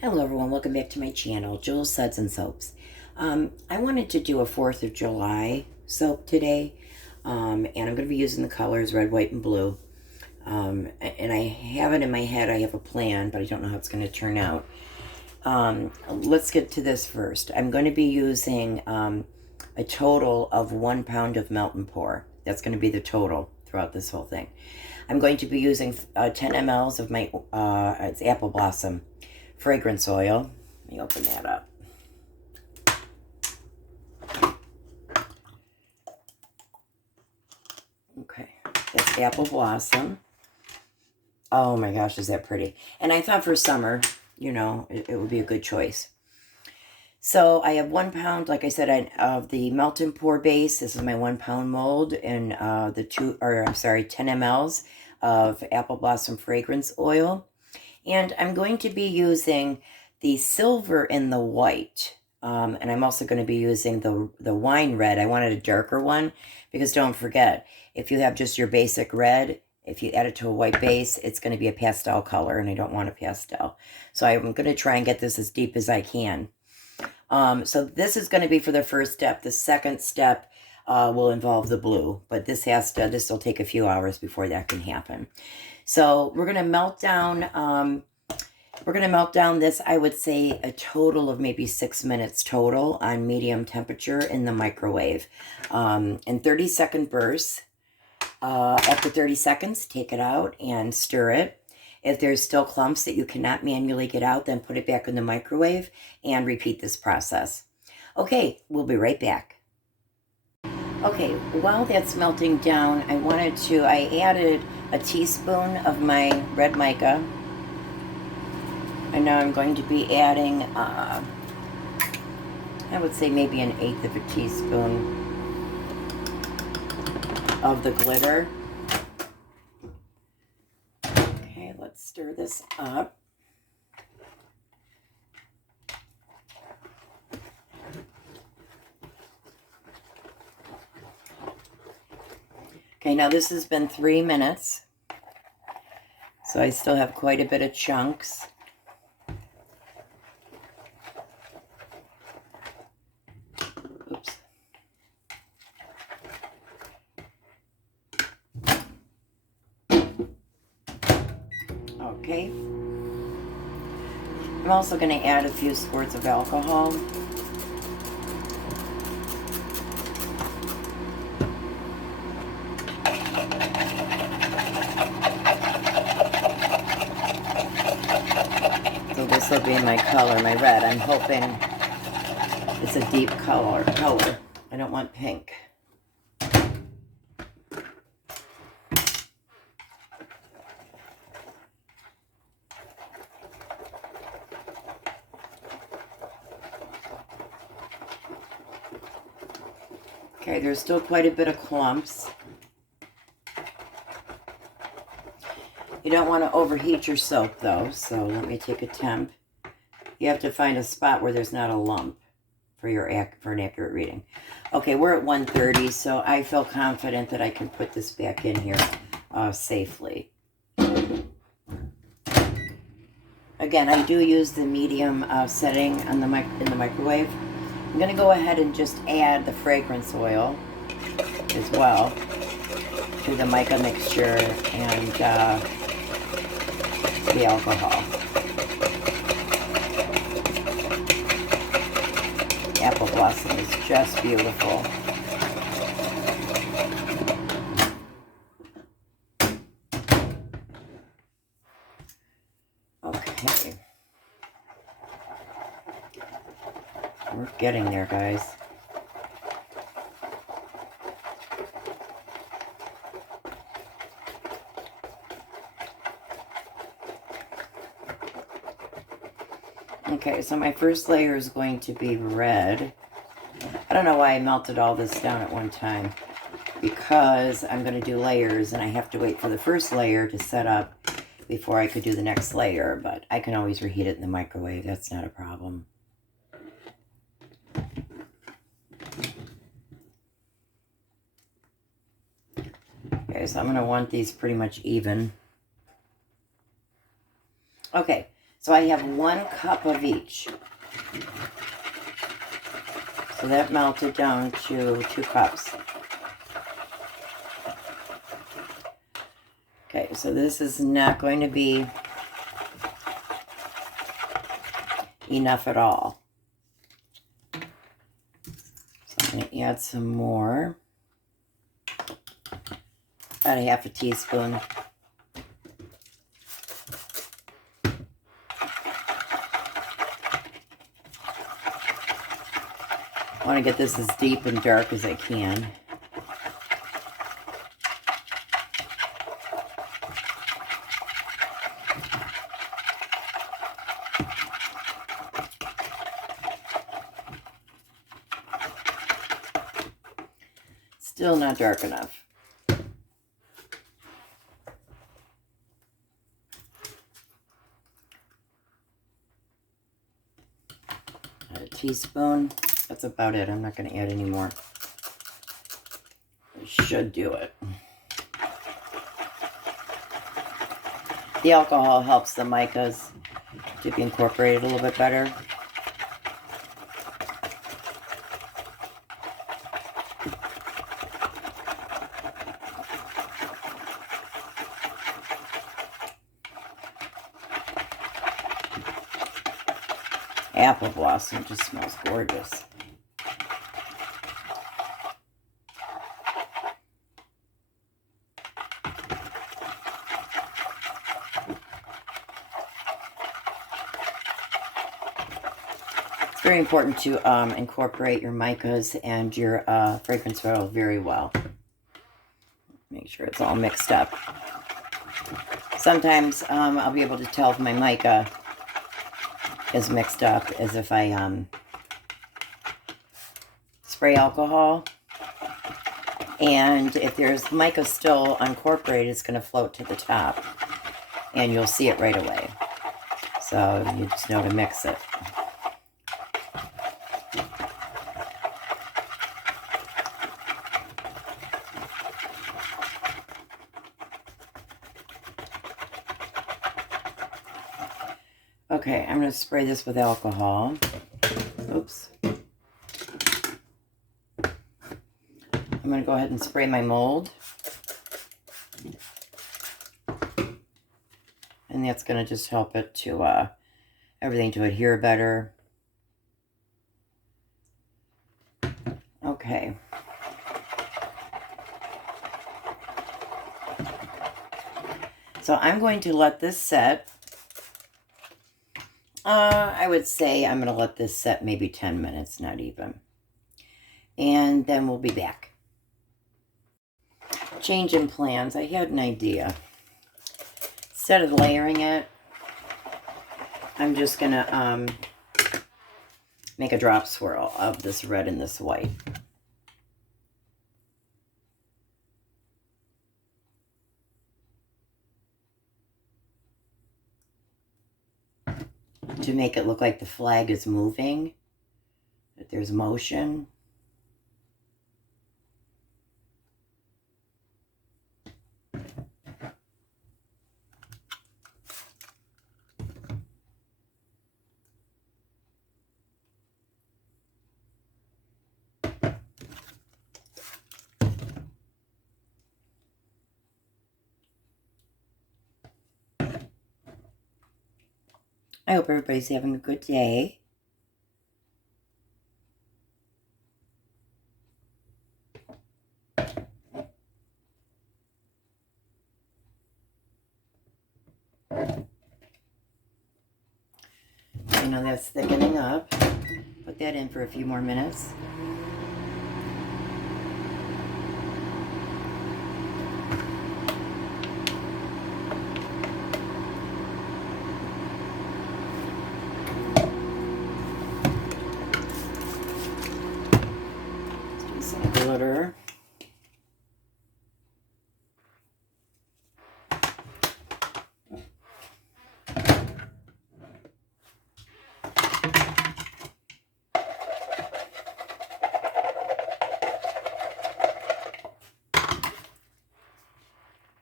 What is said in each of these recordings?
Hello everyone, welcome back to my channel, Jules Suds and Soaps. I wanted to do a 4th of July soap today, and I'm going to be using the colors red, white, and blue. And I have it in my head, I have a plan, but I don't know how it's going to turn out. Let's get to this first. I'm going to be using a total of 1 pound of melt and pour. That's going to be the total throughout this whole thing. I'm going to be using 10 mLs of my, it's Apple Blossom fragrance oil. Let me open that up. Okay, that's Apple Blossom. Oh my gosh, is that pretty. And I thought for summer, you know, it would be a good choice. So I have 1 pound, like I said, of the melt and pour base. This is my 1 pound mold, and 10 mLs of Apple Blossom fragrance oil. And I'm going to be using the silver and the white. And I'm also going to be using the wine red. I wanted a darker one because don't forget, if you have just your basic red, if you add it to a white base, it's going to be a pastel color, and I don't want a pastel. So I'm going to try and get this as deep as I can. So this is going to be for the first step. The second step will involve the blue, but this will take a few hours before that can happen. So we're going to melt down, this, I would say, a total of maybe 6 minutes total on medium temperature in the microwave, in 30-second bursts. After 30 seconds, take it out and stir it. If there's still clumps that you cannot manually get out, then put it back in the microwave and repeat this process. Okay, we'll be right back. Okay, while that's melting down, I added a teaspoon of my red mica. And now I'm going to be adding, I would say maybe 1/8 of a teaspoon of the glitter. Okay, let's stir this up. Okay, now this has been 3 minutes, so I still have quite a bit of chunks. Oops. Okay. I'm also going to add a few squirts of alcohol. So this will be my color, my red. I'm hoping it's a deep color. I don't want pink. Okay, there's still quite a bit of clumps. You don't want to overheat your soap though, so let me take a temp. You have to find a spot where there's not a lump for an accurate reading. Okay, we're at 130, so I feel confident that I can put this back in here safely. Again, I do use the medium setting on in the microwave. I'm going to go ahead and just add the fragrance oil as well to the mica mixture and the alcohol. Apple Blossom is just beautiful. Okay. We're getting there, guys. Okay, so my first layer is going to be red. I don't know why I melted all this down at one time, because I'm going to do layers and I have to wait for the first layer to set up before I could do the next layer, but I can always reheat it in the microwave. That's not a problem. Okay, so I'm going to want these pretty much even. Okay, So I have 1 cup of each. So that melted down to 2 cups. Okay, so this is not going to be enough at all. So I'm going to add some more. About a half a teaspoon. I want to get this as deep and dark as I can. Still not dark enough. Add a teaspoon. That's about it. I'm not going to add any more. I should do it. The alcohol helps the micas to be incorporated a little bit better. Apple blossom just smells gorgeous. It's very important to incorporate your micas and your fragrance oil very well. Make sure it's all mixed up. Sometimes I'll be able to tell if my mica is mixed up as if I spray alcohol. And if there's mica still unincorporated, it's going to float to the top. And you'll see it right away. So you just know to mix it. Okay, I'm going to spray this with alcohol. Oops. I'm going to go ahead and spray my mold. And that's going to just help it to, everything to adhere better. Okay. So I'm going to let this set. I would say I'm going to let this set maybe 10 minutes, not even. And then we'll be back. Change in plans. I had an idea. Instead of layering it, I'm just going to make a drop swirl of this red and this white. To make it look like the flag is moving, that there's motion. I hope everybody's having a good day. I know that's thickening up. Put that in for a few more minutes. Let's do some glitter.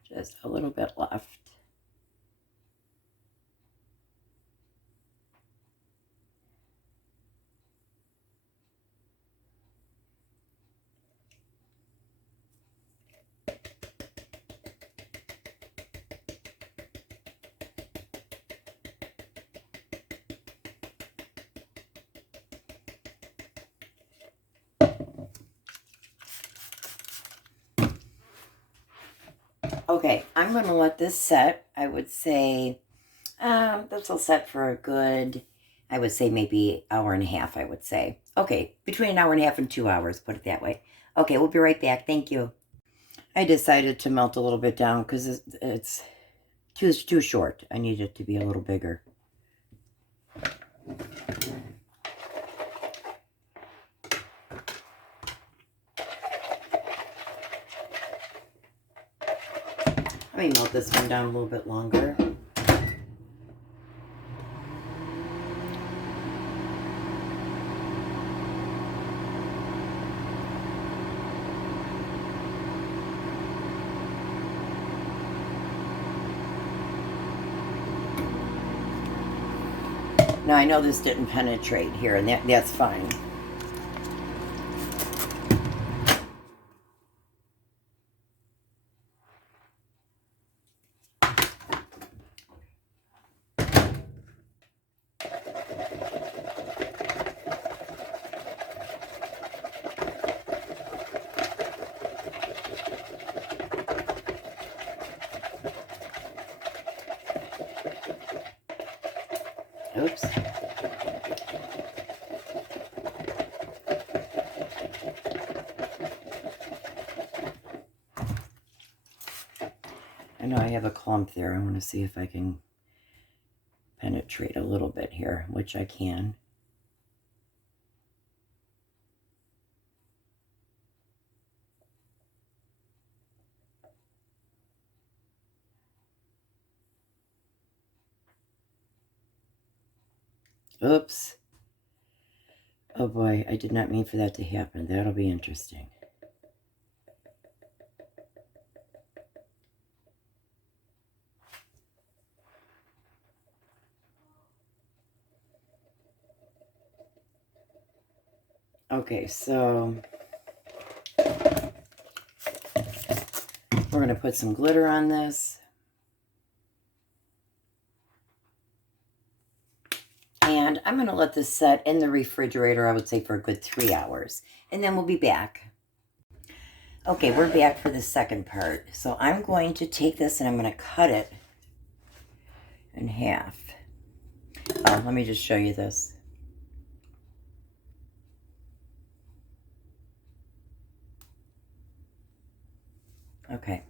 Just a little bit left. Okay, I'm going to let this set. I would say this will set for a good, I would say maybe hour and a half, I would say. Okay, between an hour and a half and 2 hours, put it that way. Okay, we'll be right back. Thank you. I decided to melt a little bit down because it's too short. I need it to be a little bigger. Let me melt this one down a little bit longer. Now, I know this didn't penetrate here, and that's fine. Oops. I know I have a clump there. I want to see if I can penetrate a little bit here, which I can. Oops. Oh boy, I did not mean for that to happen. That'll be interesting. Okay, so we're going to put some glitter on this. And I'm going to let this set in the refrigerator, I would say, for a good 3 hours. And then we'll be back. Okay, we're back for the second part. So I'm going to take this and I'm going to cut it in half. Oh, let me just show you this. Okay.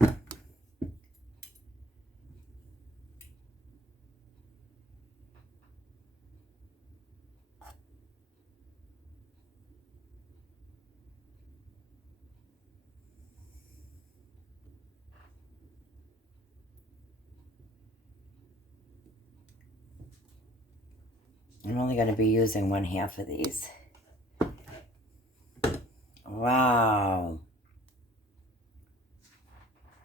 I'm only going to be using 1/2 of these. Wow.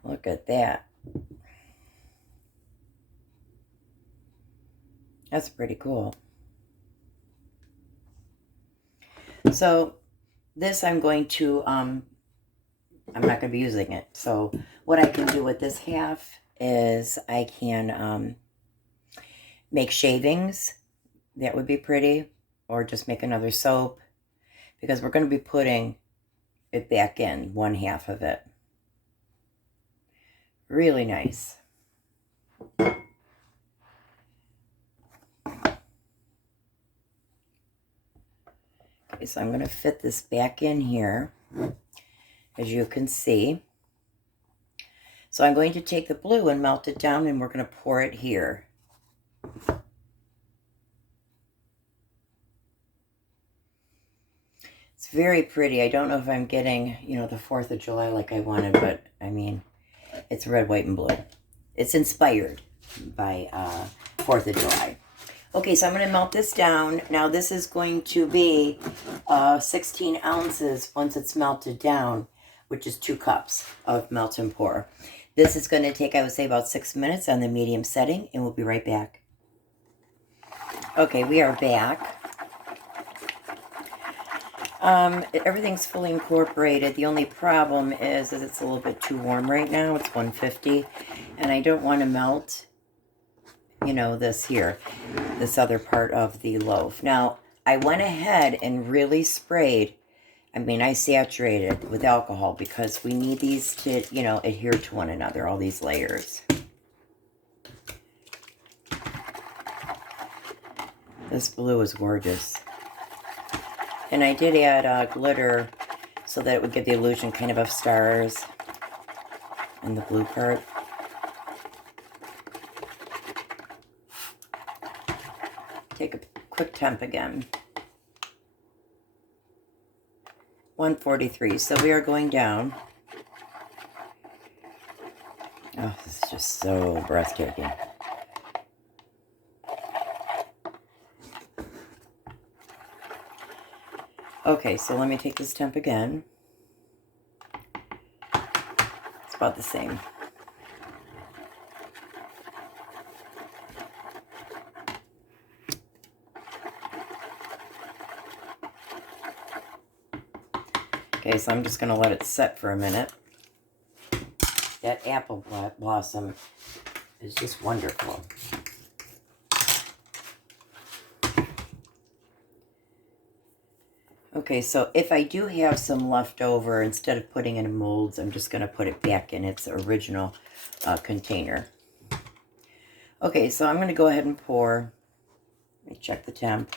Look at that. That's pretty cool. So this I'm going to, I'm not going to be using it. So what I can do with this half is I can make shavings. That would be pretty. Or just make another soap. Because we're going to be putting it back in, 1/2 of it. Really nice. Okay, so I'm going to fit this back in here, as you can see. So I'm going to take the blue and melt it down, and we're going to pour it here. It's very pretty. I don't know if I'm getting, you know, the 4th of July like I wanted, but, I mean, it's red, white, and blue. It's inspired by 4th of July. Okay, so I'm going to melt this down. Now, this is going to be 16 ounces once it's melted down, which is 2 cups of melt and pour. This is going to take, I would say, about 6 minutes on the medium setting, and we'll be right back. Okay, we are back. Everything's fully incorporated. The only problem is it's a little bit too warm right now. It's 150, and I don't want to melt, you know, this here, this other part of the loaf. Now, I went ahead and really sprayed I mean, I saturate it with alcohol because we need these to, you know, adhere to one another, all these layers. This blue is gorgeous. And I did add glitter so that it would give the illusion kind of stars in the blue part. Take a quick temp again. 143. So we are going down. Oh, this is just so breathtaking. Okay, so let me take this temp again. It's about the same. Okay, so I'm just going to let it set for a minute. That apple blossom is just wonderful. Okay, so if I do have some left over, instead of putting it in molds, I'm just going to put it back in its original container. Okay, so I'm going to go ahead and pour. Let me check the temp.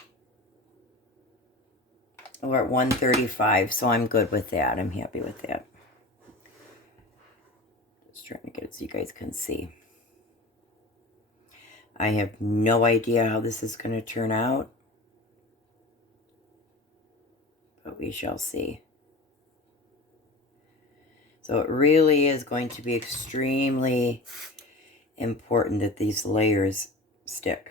We're at 135, so I'm good with that. I'm happy with that. Just trying to get it so you guys can see. I have no idea how this is going to turn out, but we shall see. So it really is going to be extremely important that these layers stick.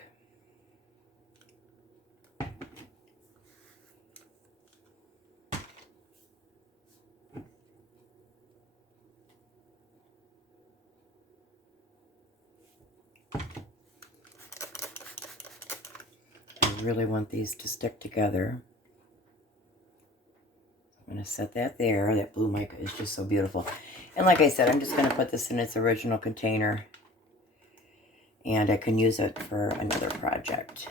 I really want these to stick together. I'm going to set that there. That blue mica is just so beautiful. And like I said, I'm just going to put this in its original container. And I can use it for another project.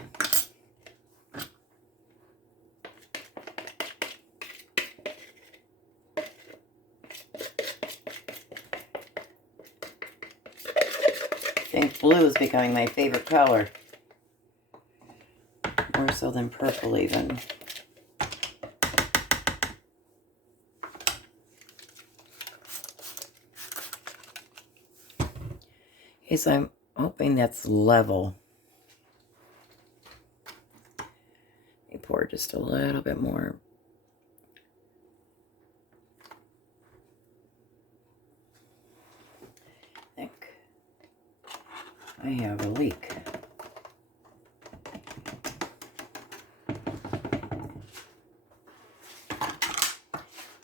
I think blue is becoming my favorite color. More so than purple even. Okay, so I'm hoping that's level. Let me pour just a little bit more. I think I have a leak.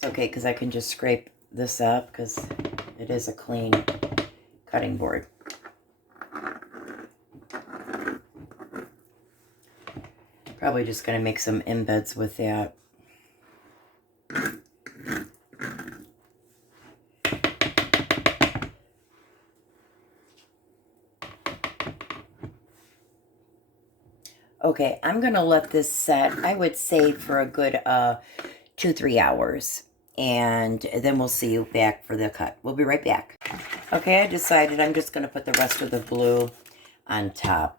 It's okay because I can just scrape this up because it is a clean cutting board. Probably just going to make some embeds with that. Okay, I'm going to let this set, I would say, for a good 2-3 hours. And then we'll see you back for the cut. We'll be right back. Okay, I decided I'm just going to put the rest of the blue on top.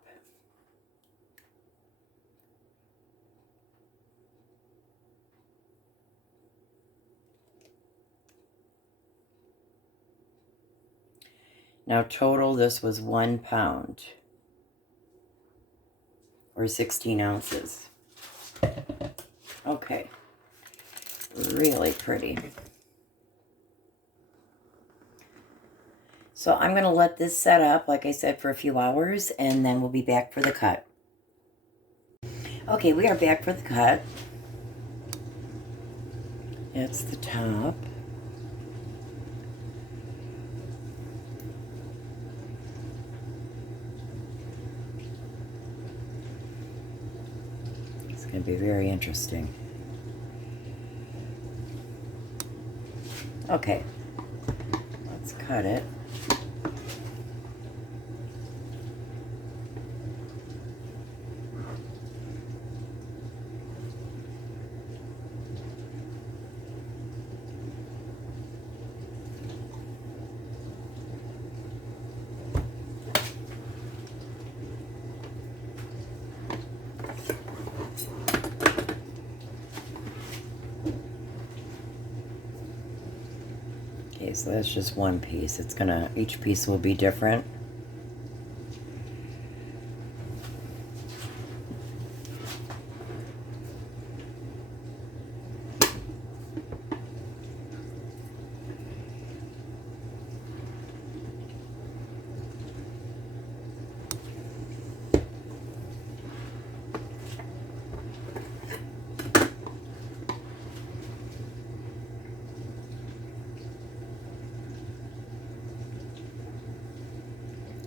Now total, this was 1 pound. Or 16 ounces. Okay. Really pretty. So I'm going to let this set up, like I said, for a few hours, and then we'll be back for the cut. Okay, we are back for the cut. It's the top. It's going to be very interesting. Okay, let's cut it. Okay, so that's just one piece. It's gonna, each piece will be different.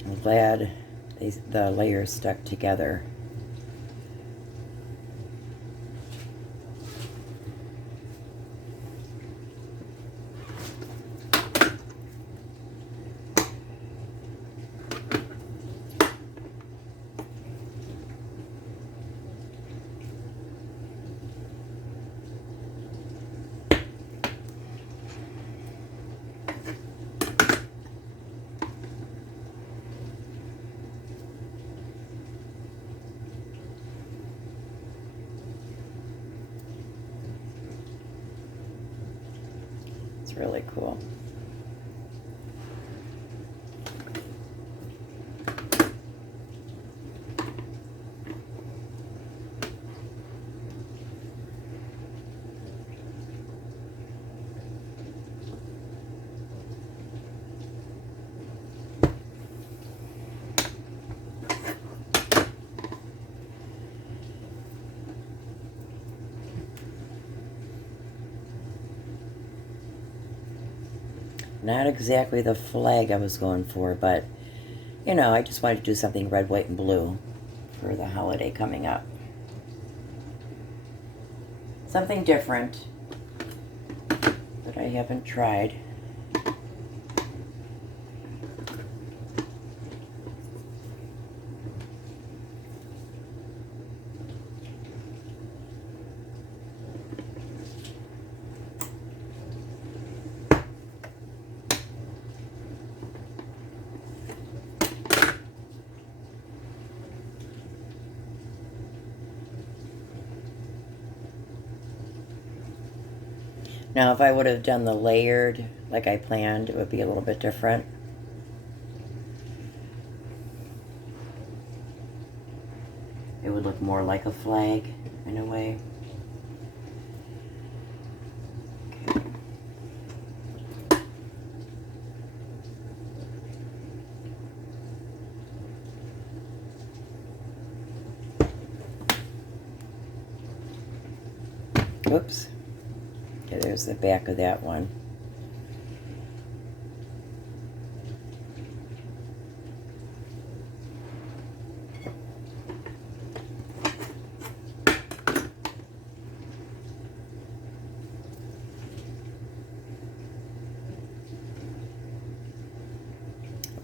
I'm glad the layers stuck together. It's really cool. Not exactly the flag I was going for, but, you know, I just wanted to do something red, white, and blue for the holiday coming up. Something different that I haven't tried. Now, if I would have done the layered like I planned, it would be a little bit different. It would look more like a flag in a way. Okay. Oops. Okay, there's the back of that one.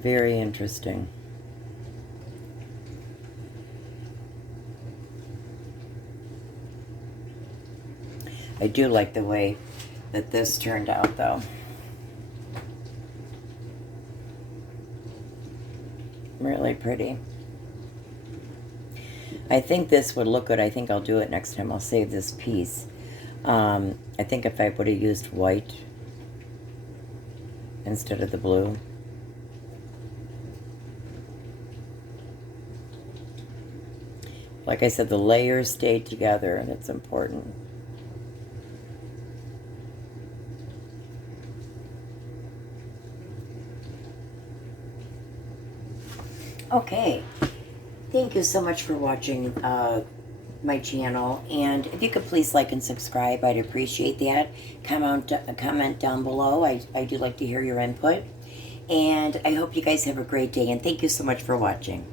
Very interesting. I do like the way that this turned out, though. Really pretty. I think this would look good. I think I'll do it next time. I'll save this piece. I think if I would have used white instead of the blue. Like I said, the layers stayed together, and it's important. Okay, thank you so much for watching my channel, and if you could please like and subscribe, I'd appreciate that. Comment down below. I do like to hear your input, and I hope you guys have a great day, and thank you so much for watching.